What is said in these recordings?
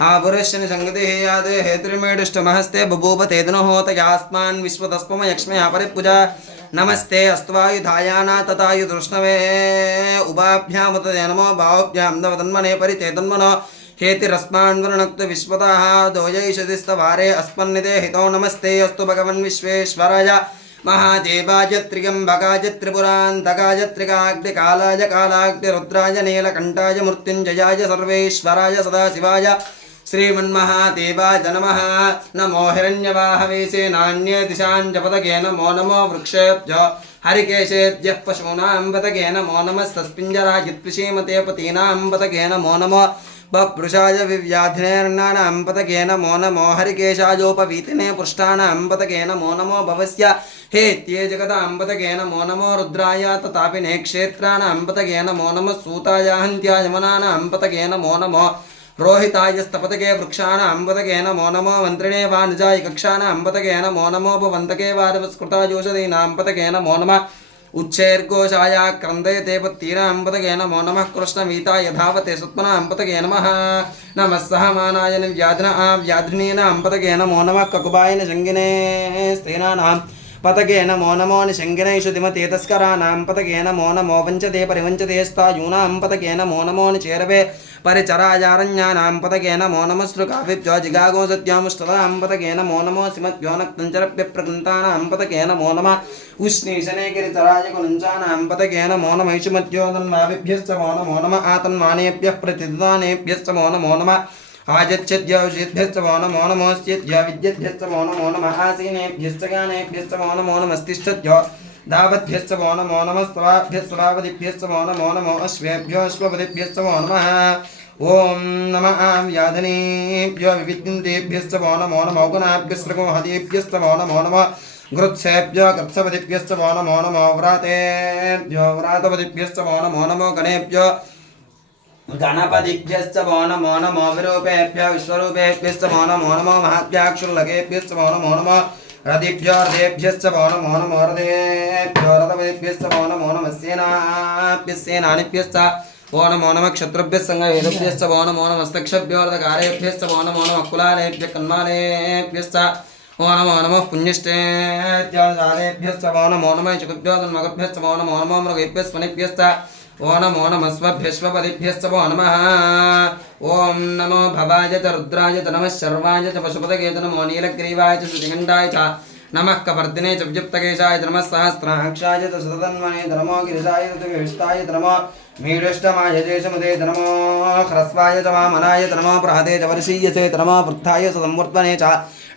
आपुरुषनि संगतिः यादे हेतुर्मेडुष्टमहस्ते बभूव तेदनो होत यास्मान् विश्वतस्पम यक्ष्मे अपरिपूजा नमस्ते अस्त्वायुधायाना तथायुधृष्णवे उभाभ्यामुतते नमो बाहुभ्यां नवतन्मने परितेतन्मनो हेतिरस्मान् वरुणक्तु विश्वतः दोयैषदिस्तवारे अस्मन्निते हितो नमस्ते अस्तु भगवन् विश्वेश्वराय महादेवाय त्र्यम्बकाय त्रिपुरान्तकाय त्रिकाग्निकालाय कालाग्निरुद्राय नीलकण्ठाय मृत्युञ्जयाय सर्वेश्वराय सदाशिवाय श्रीमन्महादेवाय नमः। नमो हिरण्यवाहवे सेनान्ये दिशां जपतगे नमो नमो वृक्षेभ्यो हरिकेशेभ्यः पशूनां पतगे नमो नमस्तस्पिञ्जराय द्विषीमते पतीनां पतगे नमो नमो बपुरुषाय विव्याधिनेर्नानां पतगे नमो नमो हरिकेशायोपवीतिने पुष्टानां पतगे नमो नमो भवस्य हेत्ये जगतां पतगे नमो नमो रुद्राय तथापिने क्षेत्राणां पतगे नमो नमः सूताय हन्त्याय मनानां पतगे नमो नमो रोहिताय स्तपतगे वृक्षाणां पतगे नमो नमो मन्त्रिणे वानुजाय कक्षाणां पतगे नमो नमो भवन्तके वारवस्कृतायोषधीनां पतगे नमो नमः उच्चैर्घोषाय क्रन्दयते पत्तीनां पतगे नमो नमः कृष्णवीताय धावते सुत्मनां पतगे नमः नमः सहमानाय व्याध्रीनां पतगे नमो नमः ककुबाय निषङ्गिने स्तेनानां पतगे नमो नमो निषङ्गिनेषु दिमते तस्कराणां पतगे नमो नमो वञ्चते परिवञ्चते स्थायूनां पतगे नमो नमो निचेरवे परिचरायारण्यानां पतगे नमो नमः श्रुकाभिभ्यो जिगागो सत्यामुष्टदां पतगे नमो नमो सिमद्भ्यो नक्तञ्चरभ्यप्रकृन्तानां पतगे नमो नमः उष्णीशने गिरिचराय कुलञ्चानां पतगे नमो नमः इषुमद्भ्यो तन्माभिभ्यश्च नमो नमः आतन्मानेभ्यः प्रतिदानेभ्यश्च नमो नमः आजच्छद्योषिभ्यश्च नमो नमोऽस्यद्य विद्यभ्यश्च नमो नमः आसीनेभ्यश्च ज्ञानेभ्यश्च नमो नमस्तिष्ठद्यो दावद्भ्यश्च नमो नमः स्वभावदिभ्यश्च नमो नमो अश्वेभ्यो अश्वपदिभ्यश्च नमः ॐ नमः व्याधनेभ्यो विविद्यन्तेभ्यश्च नमो नमो गुणाभ्यस्त्रगोहदेभ्यश्च नमो नमः गृत्सेभ्यो गृत्सपदिभ्यश्च नमो नमो व्रातेभ्यो व्रातपदिभ्यश्च नमो नमो गणेभ्यो गणपतिभ्यश्च नमो नमो विरूपेभ्यो विश्वरूपेभ्यश्च नमो नमो महाभ्याक्षुर्लकेभ्यश्च नमो नमो रथिभ्यो रथेभ्यश्च नमो नमो रथेभ्यो रथपतिभ्यश्च नमो नमः सेनाभ्यश्च नमो नमः क्षत्रुभ्यः संगवेदभ्यश्च नमो नमस्तक्षभ्यो रथकारेभ्यश्च नमो नमः कुलालेभ्यः कन्मालेभ्यश्च नमो नमः पुण्यश्चेभ्यश्च नमो नमः चकुभ्यो तन्मगभ्यश्च नमो नमः मृगेभ्यस्वनेभ्यश्च नमो नमः स्वभ्यश्वपदिभ्यश्च नमः ॐ नमो भवाय च रुद्राय च नमः शर्वाय च पशुपतये च नमो नीलग्रीवाय च श्रीगण्डाय च नमः कवर्दिने च विजुक्तकेशाय च नमः सहस्राक्षाय च सुतन्मने च नमो गिरिजाय च विष्टाय च नमो मीडुष्टमाय चेशमुदे च नमो ह्रस्वाय च वामनाय च नमो प्रहते च वर्षीयसे च नमो वृद्धाय च संवर्धने च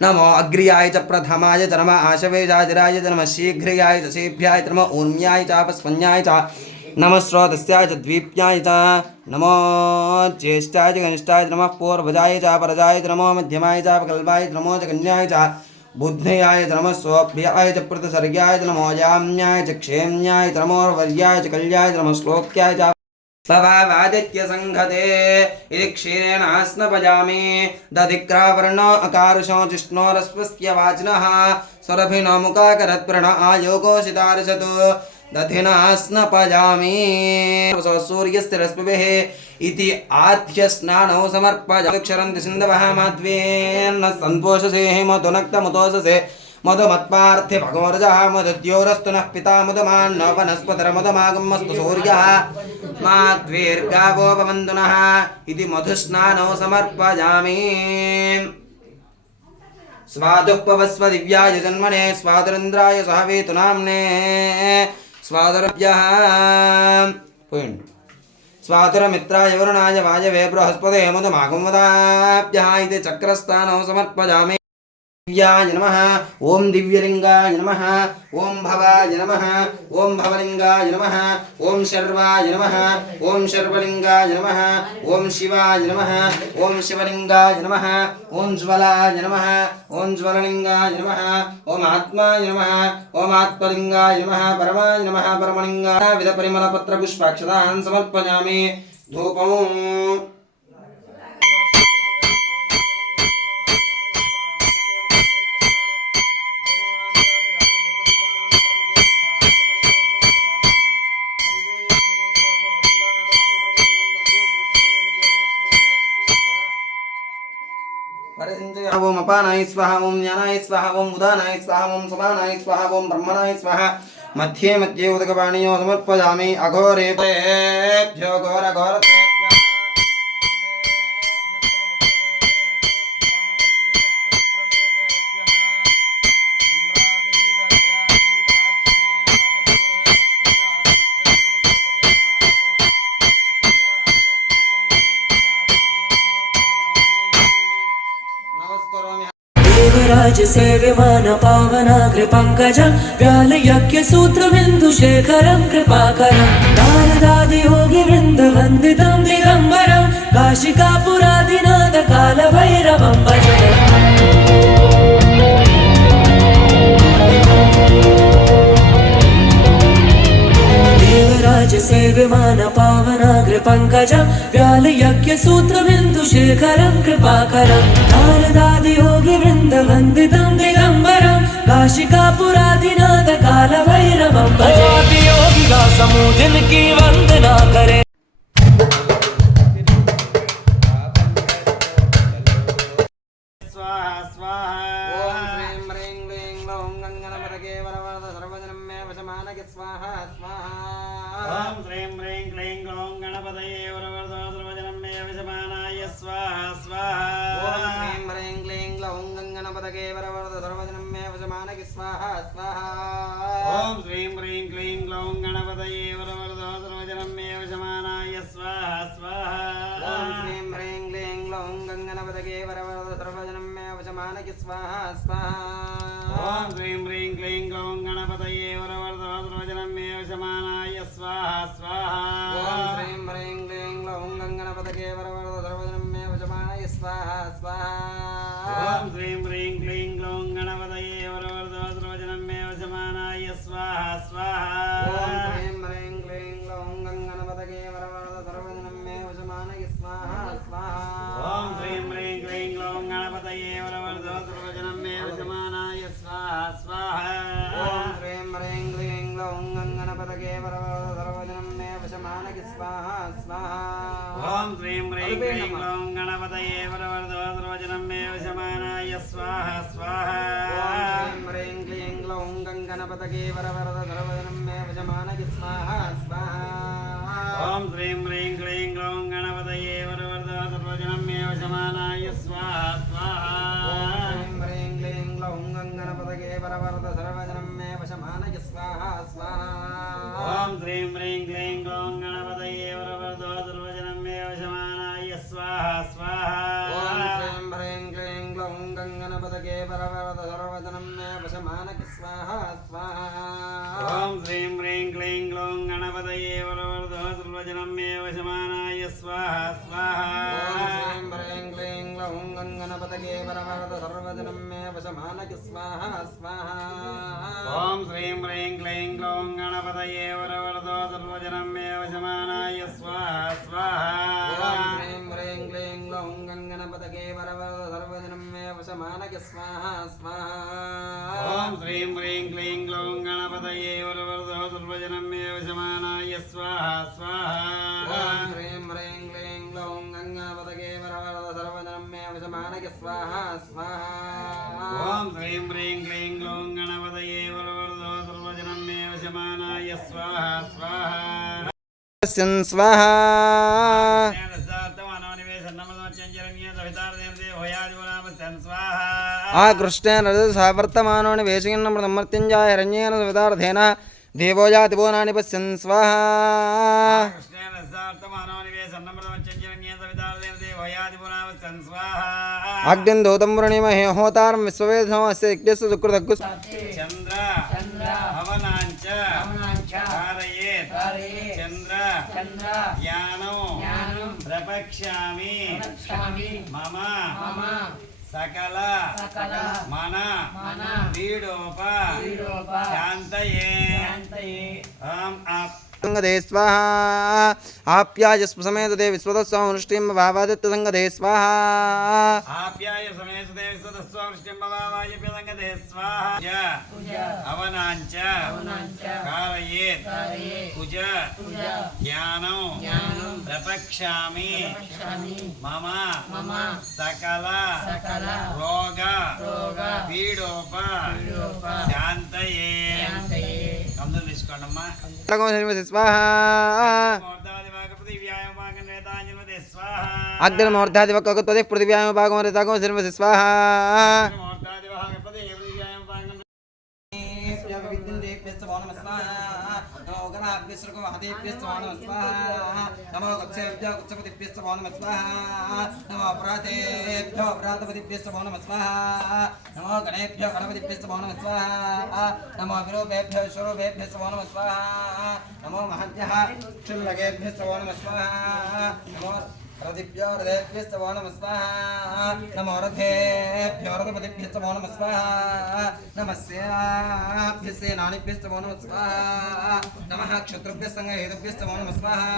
नमो अग्र्याय च प्रथमाय च नमः आशवेजाजराय च नमः शीघ्रियाय च सेभ्याय च नमो ऊर्म्याय च अपस्पन्याय च नमः स्रोतस्याय च द्वीप्याय च नमो ज्येष्ठाय च कनिष्ठाय च नमः पूर्वजाय च परजाय च नमो मध्यमाय च अपकल्पाय च नमो च कन्याय च बुद्धयाय च नमः सोऽभ्याय च प्रतिसर्ग्याय च नमो याम्याय च क्षेम्याय च नमो वर्याय च कल्याय च नमः श्लोक्याय च स्वभावादित्यसङ्घते इति क्षीरेण स्नपयामि दधिक्रावर्णो अकारुषो जिष्णोरस्वस्य वाचिनः स्वरभिनो मुखाकरत्प्रण आयोगोषितार्षतु दधिना स्नपयामि सूर्यस्य रश्मिभिः इति आद्यस्नानौ समर्पयामि सिन्धवः माध्वेन्न सन्तोषसे मधुनक्तमुतोषसे मधुमत्पार्थे भगोरजः मधुद्योरस्तु नः पिता मधुमान्न वनस्पतिर्मधुमागमस्तु सूर्यः माध्वेर्गावो भवन्तु नः इति मधुस्नानौ समर्पयामि स्वादुपवस्व दिव्याय जन्मने स्वादुरिन्द्राय सहवेतु नाम्ने स्वादुरभ्यः स्वादुरमित्राय वरुणाय वायवे बृहस्पते मधुमागमदाभ्यः इति चक्रस्थानौ समर्पयामि दिव्याय नमः ओम दिव्यलिंगाय नमः ओम भवाय नमः ओम भवलिंगाय नमः ओम शर्वाय नमः ओम शर्वलिंगाय नमः ओम शिवाय नमः ओम शिवलिंगाय नमः ओम ज्वलाय नमः ओम ज्वललिंगाय नमः ओम आत्माय नमः ओम आत्मलिंगाय नमः परमाय नमः परमलिंगाय विध परिमल पत्र पुष्पाक्षतान् समर्पयामि धूपम् ఓం అపానాయ స్వాహ ఓం జ్ఞానాయ స్వాహ ఓం ఉదానాయ స్వాహ ఓం సమానాయ స్వాహ ఓం బ్రహ్మణాయ స్వాహ मध्ये मध्ये उदकपाणियो समर्पयामि अघोरेभ्यो घोरघोरतेभ्यः देवराज सेव्यमान पावनाग्र पंकजं व्यालयज्ञ सूत्रबिन्दुशेखरं कृपाकरं नारदादि योगि वृन्द वन्दितं दिगम्बरं काशिकापुरादिनाथ कालभैरवं भजे देवराज सेव्यमान पावनाग्र पंकजं व्यालयज्ञ सूत्रबिन्दुशेखरं कृपाकरं नारदादि योगि वृन्द वन्दितं दिगम्बरं काशिकापुरादिनाथ कालभैरवं भजे योगी का समूह जिनकी वंदना करे स्वाहा स्वाहा ओम श्रीं ह्रीं क्लीं ग्लौं गङ्गणपतये वरवरद सर्वजनं मे वशमानय स्वाहा स्वाहा ओम श्रीं ह्रीं क्लीं ग्लौं गणपतये वरवरद सर्वजनं मे वशमानाय स्वाहा स्वाहा ओम श्रीं ह्रीं क्लीं ग्लौं गङ्गणपतये वरवरद सर्वजनं मे वशमानय स्वाहा स्वाहा ओम श्रीं ह्रीं क्लीं ग्लौं गणपतये वरवरद सर्वजनं मे वशमानाय स्वाहा स्वाहा ओम श्रीं ह्रीं क्लीं ग्लौं गङ्गणपतये वरवरद सर्वजनं मे वशमानय स्वाहा स्वाहा ओम श्रीं ह्रीं क्लीं ग्लौं गणपतये वरवरद सर्वजनं मे वशमानाय स्वाहा स्वाहा ओम श्रीं ह्रीं क्लीं ग्लौं गङ्गणपतये वरवरद सर्वजनं मे वशमानय स्वाहा स्वाहा ओम श्रीं ह्रीं क्लीं ग्लौं गणपतये वरवरद सर्वजनं मे वशमानाय स्वाहा स्वाहा ओम श्रीं ह्रीं क्लीं ग्लौं गङ्गणपतये वरवरद सर्वजनं मे वशमानय स्वाहा स्वाहा ओम श्रीं ह्रीं क्लीं ग्लौं गणपतये वरवरद सर्वजनं मे वशमानाय स्वाहा स्वाहा ओम श्रीं ह्रीं क्लीं ग्लौं गङ्गणपतये वरवरद सर्वजनं मे वशमानय स्वाहा स्वाहा ओम श्रीं ह्रीं क्लीं ग्लौं गणपतये वरवरद सर्वजनं मे वशमानाय स्वाहा स्वाहा ओम श्रीं ह्रीं क्लीं ग्लौं गङ्गणपतये वरवरद सर्वजनं मे वशमानय स्वाहा स्वाहा ओम श्रीं ह्रीं क्लीं ग्लौं गणपतये वरवरद सर्वजनं मे वशमानाय स्वाहा स्वाहा ओम श्रीं ह्रीं क्लीं ग्लौं गङ्गणपतये वरवरद सर्वजनं मे वशमानय स्वाहा स्वाहा ओम श्रीं ह्रीं क्लीं ग्लौं गणपतये वरवरद सर्वजनं मे वशमानाय स्वाहा स्वाहा ओम श्रीं ह्रीं क्लीं ग्लौं गङ्गणपतये वरवरद सर्वजनं मे वशमानय स्वाहा स्वाहा ओम श्रीं ह्रीं क्लीं ग्लौं गणपतये वरवरद सर्वजनं मे वशमानाय स्वाहा स्वाहा ओम श्रीं ह्रीं क्लीं ग्लौं गङ्गणपतये वरवरद सर्वजनं मे वशमानय स्वाहा स्वाहा ओम श्रीं ह्रीं क्लीं ग्लौं गणपतये वरवरद सर्वजनं मे वशमानाय स्वाहा स्वाहा ओम श्रीं ह्रीं क्लीं ग्लौं गङ्गणपतये वरवरद सर्वजनं मे वशमानय स्वाहा स्वाहा ओम श्रीं ह्रीं क्लीं ग्लौं गणपतये वरवरद सर्वजनं मे वशमानाय स्वाहा स्वाहा ओम श्रीं ह्रीं क्लीं ग्लौं गङ्गणपतये वरवरद सर्वजनं मे वशमानय स्वाहा स्वाहा ओम श्रीं ह्रीं क्लीं ग्लौं गणपतये वरवरद सर्वजनं मे वशमानाय स्वाहा स्वाहा स्वाहा आ कृष्णेन सावर्तमानो निवेशयन् मृत्युञ्जय हिरण्येन सवितार्थेन देवो यातिवो नानि पश्यन् स्वाहा अग्निं दूतं वृणीमहे होतारं विश्ववेधसमस्य यज्ञस्य सुकृतग्गु चंद्र हवनांच कारयेत् चंद्र ज्ञानो प्रपक्ष्यामि मम सकल मन पीडोप शांतये संगदे स्वाहा आप्यायस्व समेत दे विश्वदस्वामृष्टिं भावादित्य संगदे स्वाहा आप्याय समेत दे विश्वदस्वामृष्टिं भावादित्य संगदे स्वाहा अवनांच कारयेत् कुज ज्ञानं प्रपक्षामि मम सकल रोग पीडोप शांतये कंदर తీసుకోండమ్మా स्वाहा अग्निमूर्धादिवक्कगुत्पदे पृथिव्यां भागमरितागो सर्वस्य स्वाहा नमो गच्छेभ्यो गच्छपतिभ्यश्च नमो स्वाहा नमो अपराधेभ्यो अपराधपतिभ्यश्च नमो स्वाहा नमो गणेभ्यो गणपतिभ्यश्च नमो स्वाहा नमो विरूपेभ्यो स्वरूपेभ्यश्च नमो स्वाहा नमो महद्भ्यः क्षुल्लकेभ्यश्च नमो स्वाहा नमो रथिभ्यो रथेभ्यश्च नमो स्वाहा नमो रथेभ्यो रथपतिभ्यश्च नमो स्वाहा नमः सेनानिभ्यश्च नमो स्वाहा नमः क्षत्रुभ्यश्च संगहेतुभ्यश्च नमो स्वाहा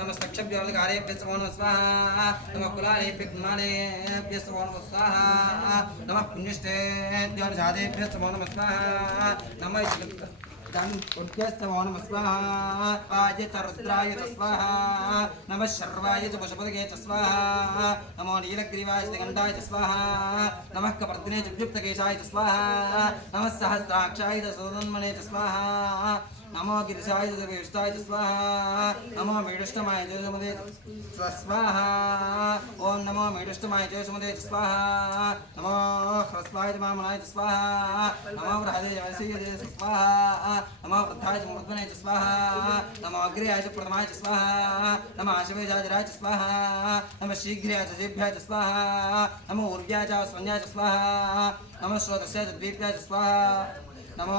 नमः सक्षभ्यो अधिकारेभ्यश्च नमो स्वाहा नमः कुलालेभ्यश्च नमो स्वाहा नमः पुण्यश्चेभ्यो जातेभ्यश्च नमो स्वाहा नमः पुण्यश्च नमो स्वाहा आय च रुद्राय च स्वाहा नमः शर्वाय च पशुपतये च स्वाहा नमो नीलग्रीवाय च गण्डाय च स्वाहा नमः कपर्दिने च विप्तकेशाय च स्वाहा नमः सहस्राक्षाय च सुदन्मने च स्वाहा नमो गिरिशाय च विष्टाय च स्वाहा नमो मेढुष्टमाय च समुदे च स्वाहा ओम नमो मेढुष्टमाय च समुदे च स्वाहा नमो ह्रस्वाय च मामनाय च स्वाहा नमो बृहदेवस्य च स्वाहा नमो वृद्धाय च मूर्धने च स्वाहा नमो अग्र्याय च प्रथमाय च स्वाहा नमो आशवेजाजराय च स्वाहा नमो शीघ्राय च जेभ्याय च स्वाहा नमो ऊर्व्याय च स्वन्याय च स्वाहा नमो श्रोतस्याय च द्वीप्याय च स्वाहा नमो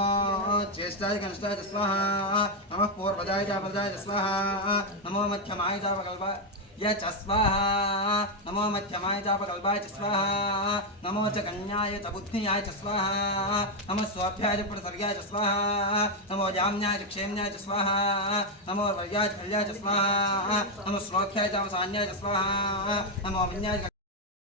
ज्येष्ठाय कनिष्ठाय च स्वाहा नमः पूर्वजाय च अपरजाय च स्वाहा नमो मध्यमाय च अपकल्पाय च स्वाहा नमो मध्यमाय च अपकल्पाय च स्वाहा नमो च कन्याय च बुद्धियाय च स्वाहा नमः स्वाभ्याय च प्रसर्गाय च स्वाहा नमो जाम्याय च क्षेम्याय च स्वाहा नमो वर्याय च कल्याय च स्वाहा नमो श्लोक्याय च अवसान्याय च स्वाहा नमो विन्याय च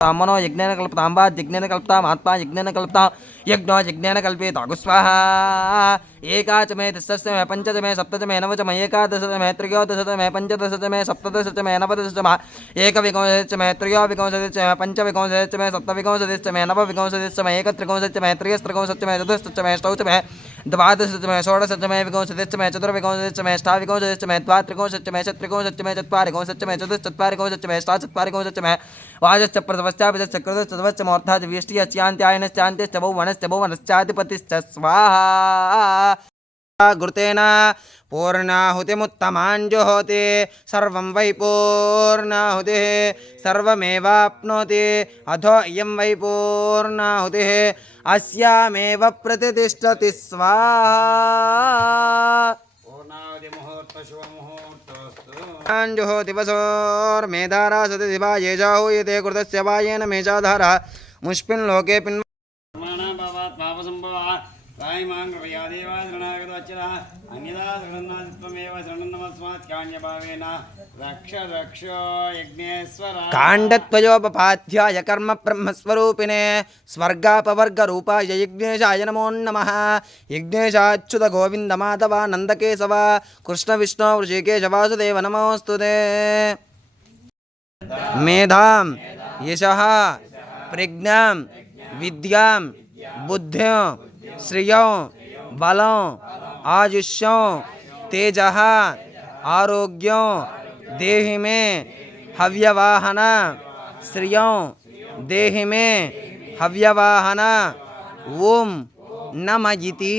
मनो यज्ञेन कल्पताम्बा यज्ञेन कल्पताम् आत्मा यज्ञेन कल्पतां यज्ञो यज्ञेन कल्पेत स्वाहा एका च मे दशश्च मे पञ्च च मे सप्त च मे नव च मे एकादश च मे त्रयोदश च मे पञ्चदश च मे सप्तदश च मे नवदश च मे एकविंशतिश्च च मे त्रयोविंशतिश्च च मे पञ्चविंशतिश्च च मे सप्तविंशतिश्च च मे नवविंशतिश्च च मे एकत्रिंशतिश्च च मे त्रयस्त्रिंशतिश्च च मे चतुष्टश्च च मे अष्टौ च मे द्वादश च मे षोडश च मे विंशतिश्च मे चतुर्विंशतिश्च च मे अष्टाविंशतिश्च च मे द्वात्रिंशतिश्च च मे चत्वारिंशतिश्च च मे चत्वारिंशतिश्च च मे चतुश्चत्वारिंशतिश्च च मे अष्टाचत्वारिंशतिश्च च मे वाजश्च प्रथमश्चापितश्च कृतश्च तवश्च मूर्धात् व्यष्टिश्चान्त्यायनश्चान्त्यश्च बहुवनश्च बहुवनश्चाधिपतिश्च स्वाहा घृतेन पूर्णाहुतिमुत्तमाञ्जुहोति सर्वं वै पूर्णाहुतिः सर्वमेवाप्नोति अधो इयं वै पूर्णाहुतिः अस्यामेव प्रतिष्ठति स्वाहा जुहोति वसोर्मेधारा सति दिवा ये जाहूयते कृतस्य वायेन मेषाधारा मुष्पिन् लोके पिन् काण्डत्वयोपपाध्याय कर्म ब्रह्मस्वरूपिणे स्वर्गापवर्गरूपाय यज्ञेशाय नमो नमः यज्ञेशाच्युत गोविन्द माधव नन्दकेशव कृष्णविष्णु ऋषिकेश वासुदेव नमोऽस्तुते मेधां यशः प्रज्ञां विद्यां बुद्धिं श्रियं बलं आयुष्यं तेजः आरोग्यं देहि में हव्यवाहन श्रियं देहि में हव्यवाहन ओम नमः इति